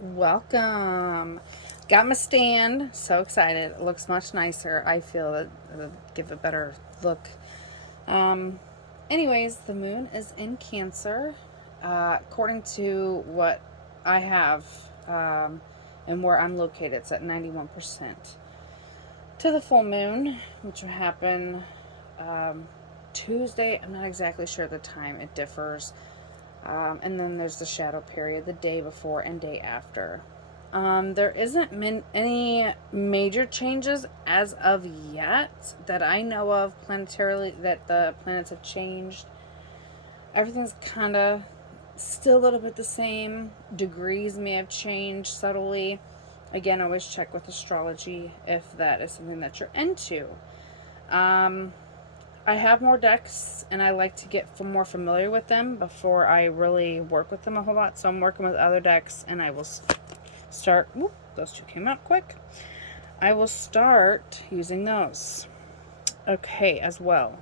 Welcome. Got my stand. So excited. It looks much nicer. I feel that it'll give a better look. Um, Anyways, the moon is in Cancer. According to what I have and where I'm located, it's at 91% to the full moon, which will happen Tuesday. I'm not exactly sure the time, it differs. And then there's the shadow period, the day before and day after. There isn't any major changes as of yet that I know of planetarily, that the planets have changed. Everything's kind of still a little bit the same. Degrees may have changed subtly. Again, always check with astrology if that is something that you're into. Um, I have more decks and I like to get more familiar with them before I really work with them a whole lot. So I'm working with other decks and I will start. Whoop, those two came out quick. I will start using those. Okay, as well.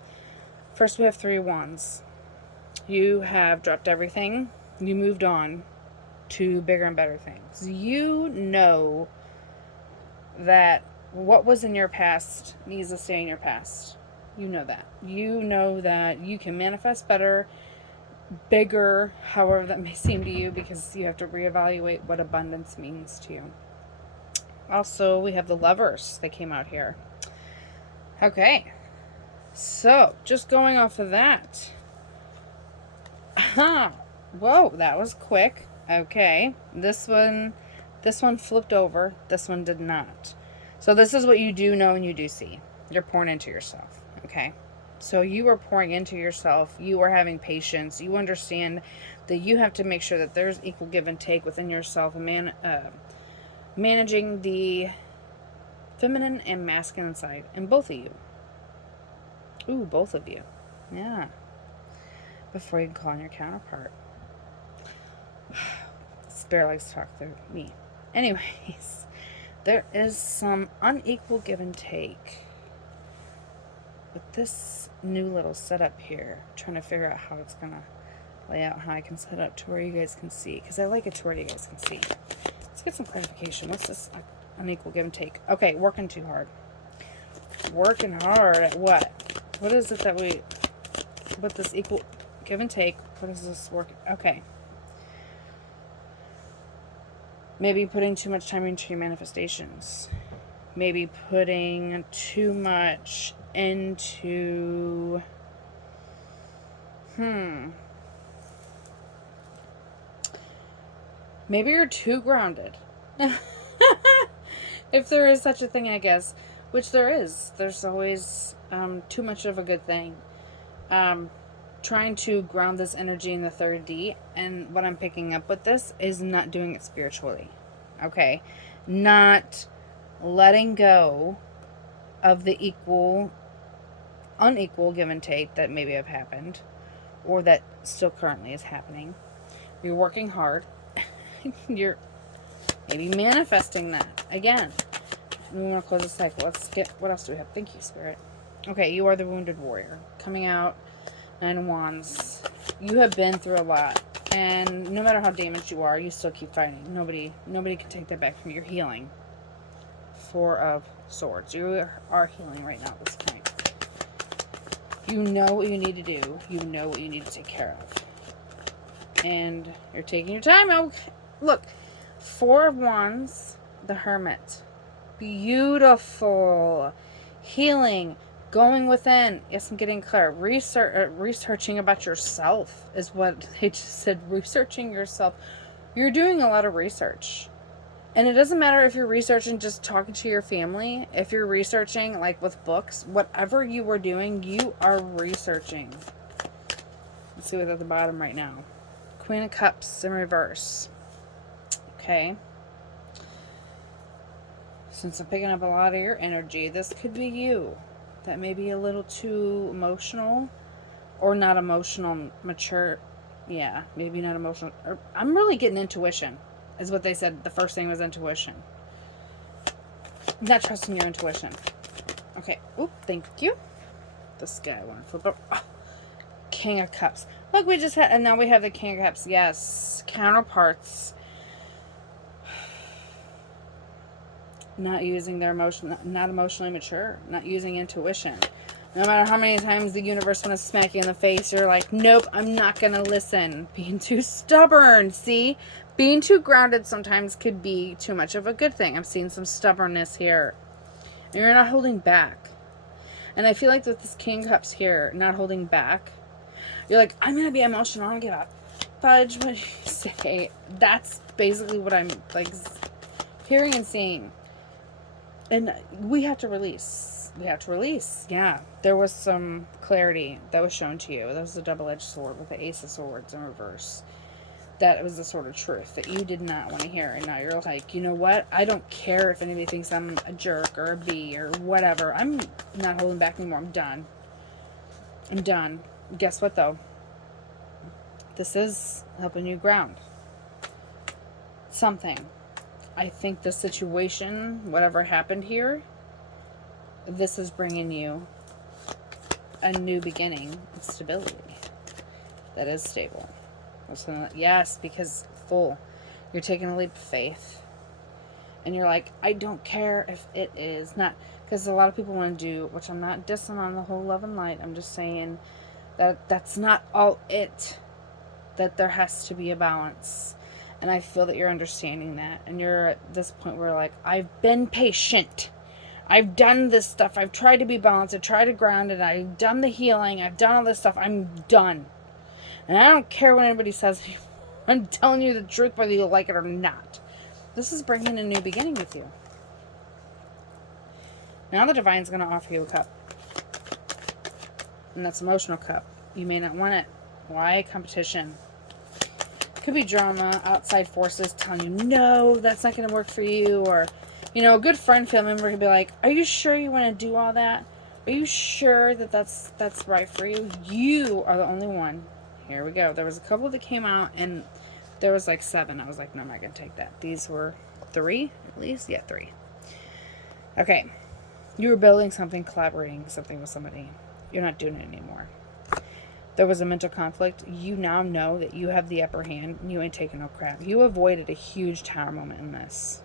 First, we have 3 wands. You have dropped everything. You moved on to bigger and better things. You know that what was in your past needs to stay in your past. You know that. You know that you can manifest better, bigger, however that may seem to you, because you have to reevaluate what abundance means to you. Also, we have the Lovers that came out here. Okay. So, just going off of that. Whoa, that was quick. Okay. This one flipped over. This one did not. So this is what you do know and you do see. You're pouring into yourself. Okay. So you are pouring into yourself. You are having patience. You understand that you have to make sure that there's equal give and take within yourself, and managing the feminine and masculine side in both of you. Ooh, both of you. Yeah. Before you can call on your counterpart. Spirit likes to talk through me. Anyways, there is some unequal give and take with this new little setup here. Trying to figure out how it's gonna lay out, how I can set it up to where you guys can see, because I like it to where you guys can see. Let's get some clarification. What's this unequal give and take? Okay, working too hard. Working hard at what? What is it that we, with this equal give and take, what is this work? Okay. Maybe putting too much time into your manifestations. Maybe putting too much into... Maybe you're too grounded. If there is such a thing, I guess. Which there is. There's always too much of a good thing. Trying to ground this energy in the 3D, and what I'm picking up with this is not doing it spiritually. Okay? Not letting go of the unequal give and take that maybe have happened, or that still currently is happening. You're working hard. You're maybe manifesting that. Again, we want to close the cycle. Let's get, what else do we have? Thank you, Spirit. Okay, you are the wounded warrior. Coming out, 9 of Wands. You have been through a lot, and no matter how damaged you are, you still keep fighting. Nobody can take that back from you. You're healing. 4 of Swords. You are healing right now at this point. You know what you need to do. You know what you need to take care of. And you're taking your time. Okay. Look, 4 of Wands, the Hermit. Beautiful. Healing. Going within. Yes, I'm getting clear. Researching about yourself is what they just said. Researching yourself. You're doing a lot of research. And it doesn't matter if you're researching just talking to your family. If you're researching like with books. Whatever you were doing, you are researching. Let's see what's at the bottom right now. Queen of Cups in reverse. Okay. Since I'm picking up a lot of your energy, this could be you. That may be a little too emotional, or not emotional, mature. Yeah, maybe not emotional. I'm really getting intuition, is what they said. The first thing was intuition. Not trusting your intuition. Okay. Oop, thank you. This guy I want to flip over. Oh, King of Cups. Look, we just had, and now we have the King of Cups. Yes, counterparts. not using their emotion, not emotionally mature, not using intuition. No matter how many times the universe want to smack you in the face, you're like, nope, I'm not going to listen. Being too stubborn, see? Being too grounded sometimes could be too much of a good thing. I'm seeing some stubbornness here. And you're not holding back. And I feel like with this King of Cups here, not holding back, you're like, I'm going to be emotional. I don't give a fudge what you say. That's basically what I'm like hearing and seeing. And we have to release. We have to release. Yeah. There was some clarity that was shown to you. That was the double-edged sword with the Ace of Swords in reverse. That was the sort of truth that you did not want to hear. And now you're like, you know what? I don't care if anybody thinks I'm a jerk or a bee or whatever. I'm not holding back anymore. I'm done. I'm done. Guess what, though? This is helping you ground something. I think the situation, whatever happened here, this is bringing you a new beginning of stability that is stable. Yes, because you're taking a leap of faith. And you're like, I don't care if it is not. Because a lot of people want to do, which I'm not dissing on the whole love and light. I'm just saying that that's not all it. That there has to be a balance. And I feel that you're understanding that. And you're at this point where like, I've been patient. I've done this stuff. I've tried to be balanced. I've tried to ground it. I've done the healing. I've done all this stuff. I'm done. And I don't care what anybody says. I'm telling you the truth, whether you like it or not. This is bringing a new beginning with you. Now the Divine's going to offer you a cup. And that's emotional cup. You may not want it. Why? Competition. Could be drama, outside forces telling you, no, that's not going to work for you. Or, you know, a good friend, family member could be like, are you sure you want to do all that? Are you sure that that's right for you? You are the only one. Here we go. There was a couple that came out, and there was like 7. I was like, no, I'm not going to take that. These were 3, at least? Yeah, 3. Okay. You were building something, collaborating something with somebody. You're not doing it anymore. There was a mental conflict. You now know that you have the upper hand, and you ain't taking no crap. You avoided a huge tower moment in this.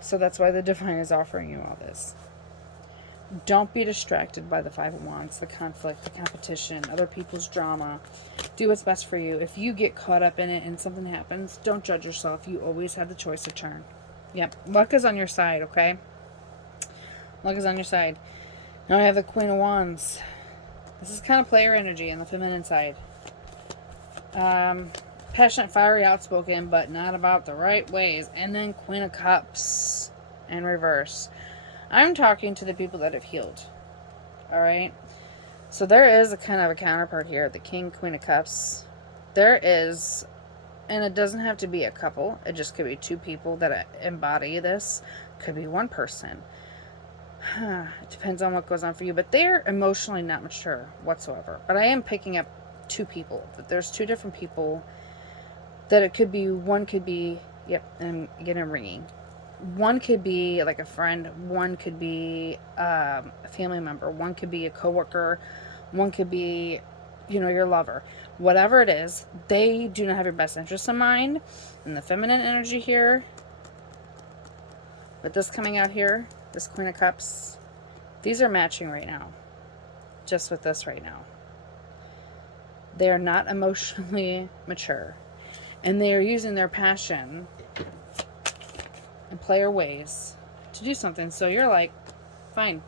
So that's why the Divine is offering you all this. Don't be distracted by the 5 of Wands, the conflict, the competition, other people's drama. Do what's best for you. If you get caught up in it and something happens, don't judge yourself. You always have the choice to turn. Yep. Luck is on your side, okay? Luck is on your side. Now I have the Queen of Wands. This is kind of player energy on the feminine side. Passionate, fiery, outspoken, but not about the right ways. And then Queen of Cups in reverse. I'm talking to the people that have healed. Alright? So there is a kind of a counterpart here. The King, Queen of Cups. There is, and it doesn't have to be a couple. It just could be 2 people that embody this. Could be 1 person. It depends on what goes on for you. But they're emotionally not mature whatsoever. But I am picking up 2 people. That there's 2 different people. That it could be, one could be, yep, and again I'm ringing. One could be like a friend, one could be a family member, one could be a coworker, one could be, you know, your lover. Whatever it is, they do not have your best interest in mind. And the feminine energy here, with this coming out here, this Queen of Cups, these are matching right now. Just with this right now. They are not emotionally mature. And they are using their passion and player ways to do something. So you're like, fine.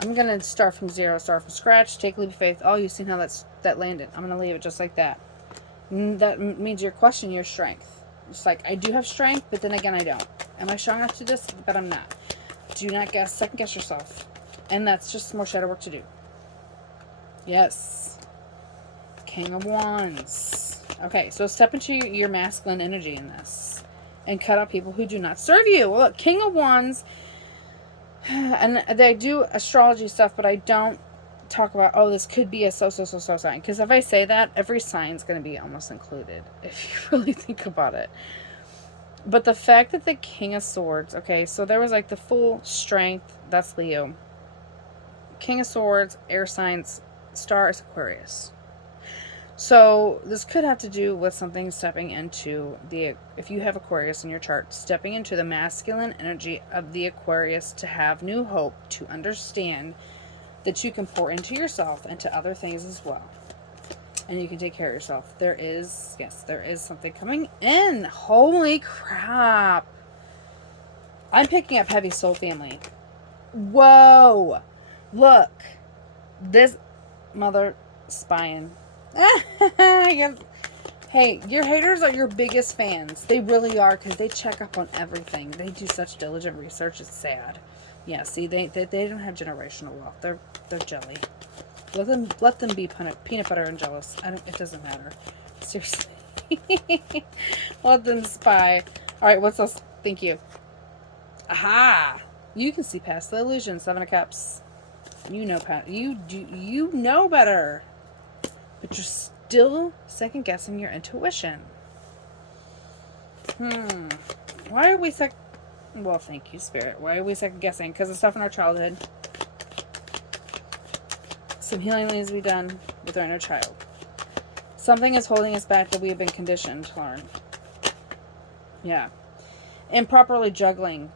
I'm going to start from 0, start from scratch, take a leap of faith. Oh, you've seen how that landed. I'm going to leave it just like that. And that means you're questioning your strength. It's like, I do have strength, but then again, I don't. Am I strong enough to do this? But I'm not. Do not second guess yourself. And that's just more shadow work to do. Yes. King of Wands. Okay, so step into your masculine energy in this. And cut out people who do not serve you. Well, look, King of Wands. And they do astrology stuff, but I don't talk about, oh, this could be a so sign. Because if I say that, every sign's going to be almost included. If you really think about it. But the fact that the King of Swords, okay, so there was like the full strength, that's Leo. King of Swords, air signs, star is Aquarius. So this could have to do with something stepping into if you have Aquarius in your chart, stepping into the masculine energy of the Aquarius to have new hope, to understand that you can pour into yourself and to other things as well. And you can take care of yourself. There is something coming in. Holy crap. I'm picking up heavy soul family. Whoa. Look. This mother spying. Hey, your haters are your biggest fans. They really are, because they check up on everything. They do such diligent research. It's sad. Yeah, see, they don't have generational wealth. They're jelly. Let them be peanut butter and jealous. It doesn't matter. Seriously. Let them spy. All right, what's else? Thank you. Aha! You can see past the illusion. 7 of Cups. You know better. But you're still second guessing your intuition. Why are we well, thank you, Spirit. Why are we second guessing? Because of stuff in our childhood. Some healing needs to be done with our inner child. Something is holding us back that we have been conditioned to learn. Yeah. Improperly juggling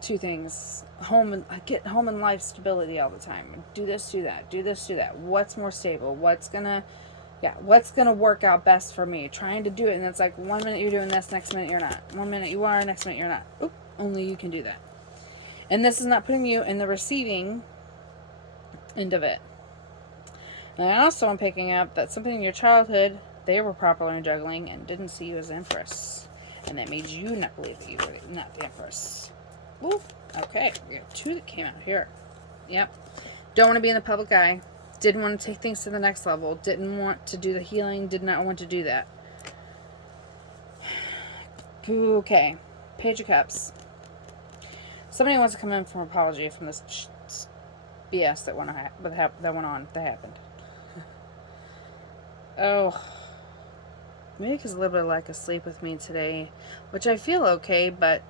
two things. Get home and life stability all the time. Do this, do that. Do this, do that. What's more stable? What's gonna work out best for me? Trying to do it, and it's like 1 minute you're doing this, next minute you're not. 1 minute you are, next minute you're not. Oop, only you can do that. And this is not putting you in the receiving end of it. And I also am picking up that something in your childhood, they were properly juggling and didn't see you as Empress. And that made you not believe that you were not the Empress. Ooh, okay. We got 2 that came out here. Yep. Don't want to be in the public eye. Didn't want to take things to the next level. Didn't want to do the healing. Did not want to do that. Okay. Page of Cups. Somebody wants to come in for an apology from this BS that went on. That happened. Oh. Maybe because a little bit of lack of sleep with me today. Which I feel okay, but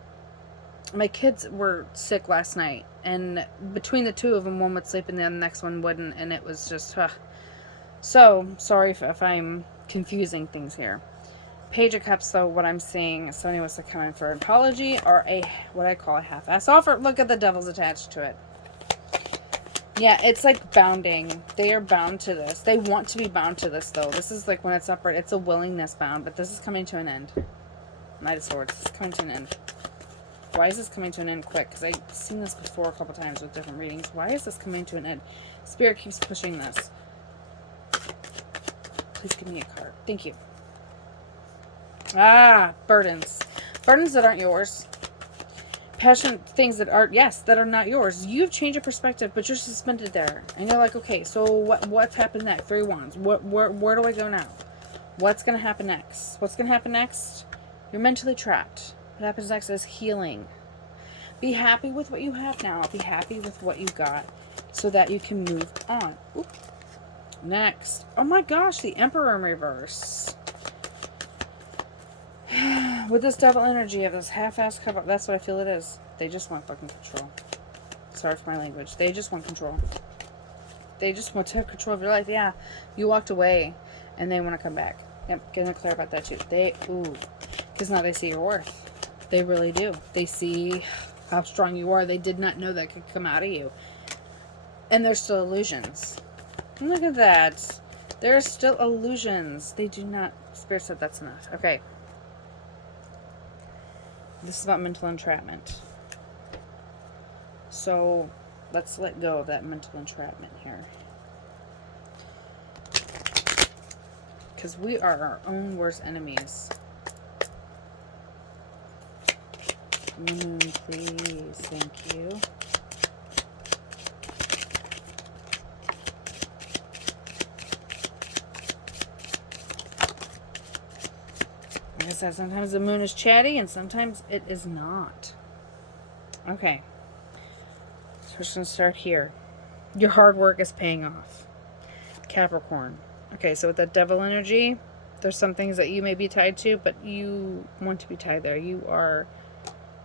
my kids were sick last night. And between the 2 of them, one would sleep and the next one wouldn't. And it was just, So, sorry if I'm confusing things here. Page of Cups, though, what I'm seeing, somebody wants to come in for an apology or what I call a half-ass offer. Look at the devil's attached to it. Yeah, it's like bounding. They are bound to this. They want to be bound to this, though. This is like when it's upward, it's a willingness bound, but this is coming to an end. Knight of Swords, this is coming to an end. Why is this coming to an end quick? Because I've seen this before a couple times with different readings. Why is this coming to an end? Spirit keeps pushing this. Please give me a card. Thank you. Burdens. Burdens that aren't yours. Passion, things that are not yours. You've changed your perspective, but you're suspended there. And you're like, okay, so what's happened next? 3 wands. Where do I go now? What's going to happen next? What's going to happen next? You're mentally trapped. What happens next is healing. Be happy with what you have now. Be happy with what you got so that you can move on. Oop. Next. Oh my gosh, the Emperor in reverse. With this double energy of this half-ass cover, that's what I feel it is. They just want fucking control. Sorry for my language. They just want control. They just want to have control of your life. Yeah, you walked away, and they want to come back. Yep, getting clear about that too. Because now they see your worth. They really do. They see how strong you are. They did not know that could come out of you. And there's still illusions. Look at that. There are still illusions. They do not... Spirit said that's enough. Okay. This is about mental entrapment. So, let's let go of that mental entrapment here. Because we are our own worst enemies. Moon, please. Thank you. Like I said, sometimes the moon is chatty and sometimes it is not. Okay. So we're just going to start here. Your hard work is paying off. Capricorn. Okay, so with that devil energy, there's some things that you may be tied to, but you want to be tied there. You are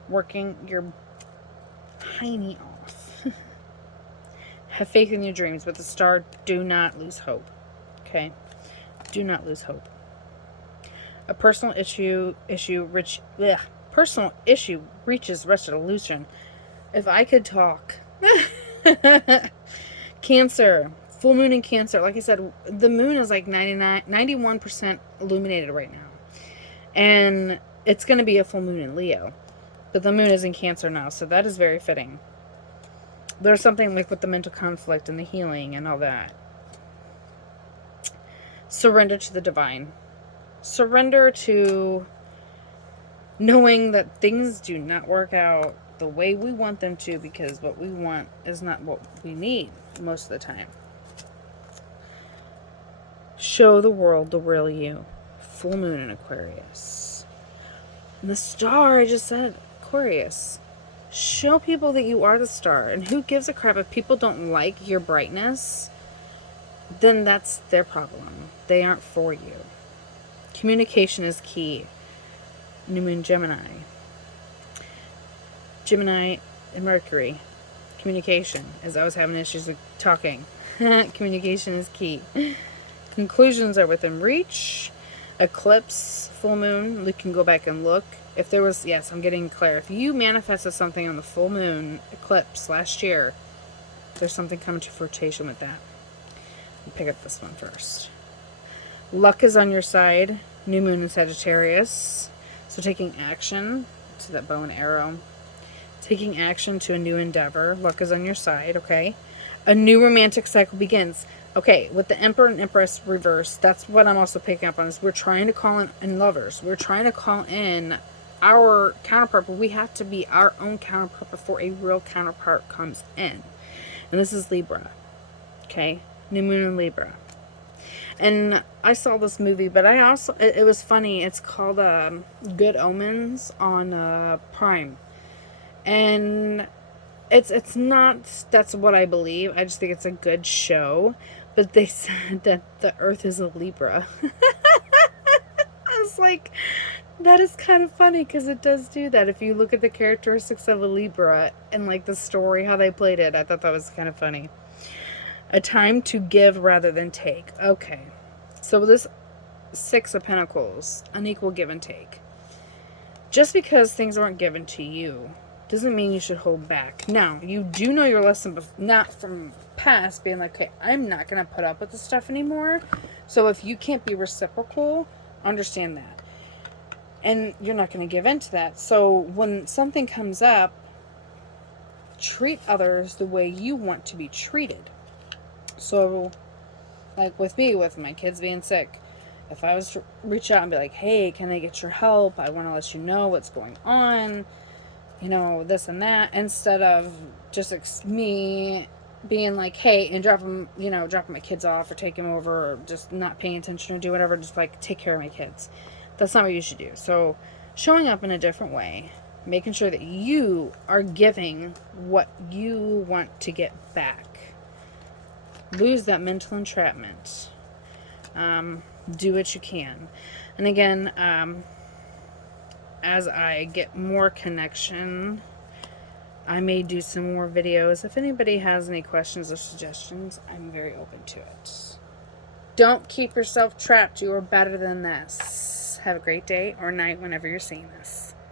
working your hiney off. Have faith in your dreams. With the star, do not lose hope. Okay? Do not lose hope. A personal issue reaches resolution. If I could talk. Cancer. Full moon in Cancer. Like I said, the moon is like 91% illuminated right now. And it's going to be a full moon in Leo. But the moon is in Cancer now, so that is very fitting. There's something like with the mental conflict and the healing and all that. Surrender to the divine. Surrender to knowing that things do not work out the way we want them to, because what we want is not what we need most of the time. Show the world the real you. Full moon in Aquarius. And the star, I just said, Aquarius. Show people that you are the star. And who gives a crap if people don't like your brightness? Then that's their problem. They aren't for you. Communication is key. New moon Gemini. Gemini and Mercury. Communication. As I was having issues with talking. Communication is key. Conclusions are within reach. Eclipse, full moon. We can go back and look. If there was, yes, I'm getting clear. If you manifested something on the full moon eclipse last year, there's something coming to fruition with that. I'll pick up this one first. Luck is on your side. New moon in Sagittarius. So taking action to that bow and arrow. Taking action to a new endeavor. Luck is on your side, okay? A new romantic cycle begins. Okay, with the Emperor and Empress reverse, that's what I'm also picking up on, is we're trying to call in lovers. We're trying to call in our counterpart, but we have to be our own counterpart before a real counterpart comes in. And this is Libra. Okay? New moon in Libra. And I saw this movie, but I also, it was funny. It's called Good Omens on Prime. And it's not, that's what I believe. I just think it's a good show. But they said that the Earth is a Libra. I was like, that is kind of funny, because it does do that. If you look at the characteristics of a Libra and like the story, how they played it, I thought that was kind of funny. A time to give rather than take. Okay. So this Six of Pentacles, unequal give and take. Just because things weren't given to you doesn't mean you should hold back. Now, you do know your lesson, not from past, being like, okay, I'm not going to put up with this stuff anymore. So if you can't be reciprocal, understand that. And you're not going to give in to that. So when something comes up, treat others the way you want to be treated. So, like with me, with my kids being sick, if I was to reach out and be like, hey, can I get your help? I want to let you know what's going on. You know, this and that, instead of just me being like, hey, and dropping my kids off or take them over, or just not paying attention or do whatever, just like take care of my kids. That's not what you should do. So showing up in a different way, making sure that you are giving what you want to get back. Lose that mental entrapment. Do what you can. And again, as I get more connection, I may do some more videos. If anybody has any questions or suggestions, I'm very open to it. Don't keep yourself trapped. You are better than this. Have a great day or night whenever you're seeing this.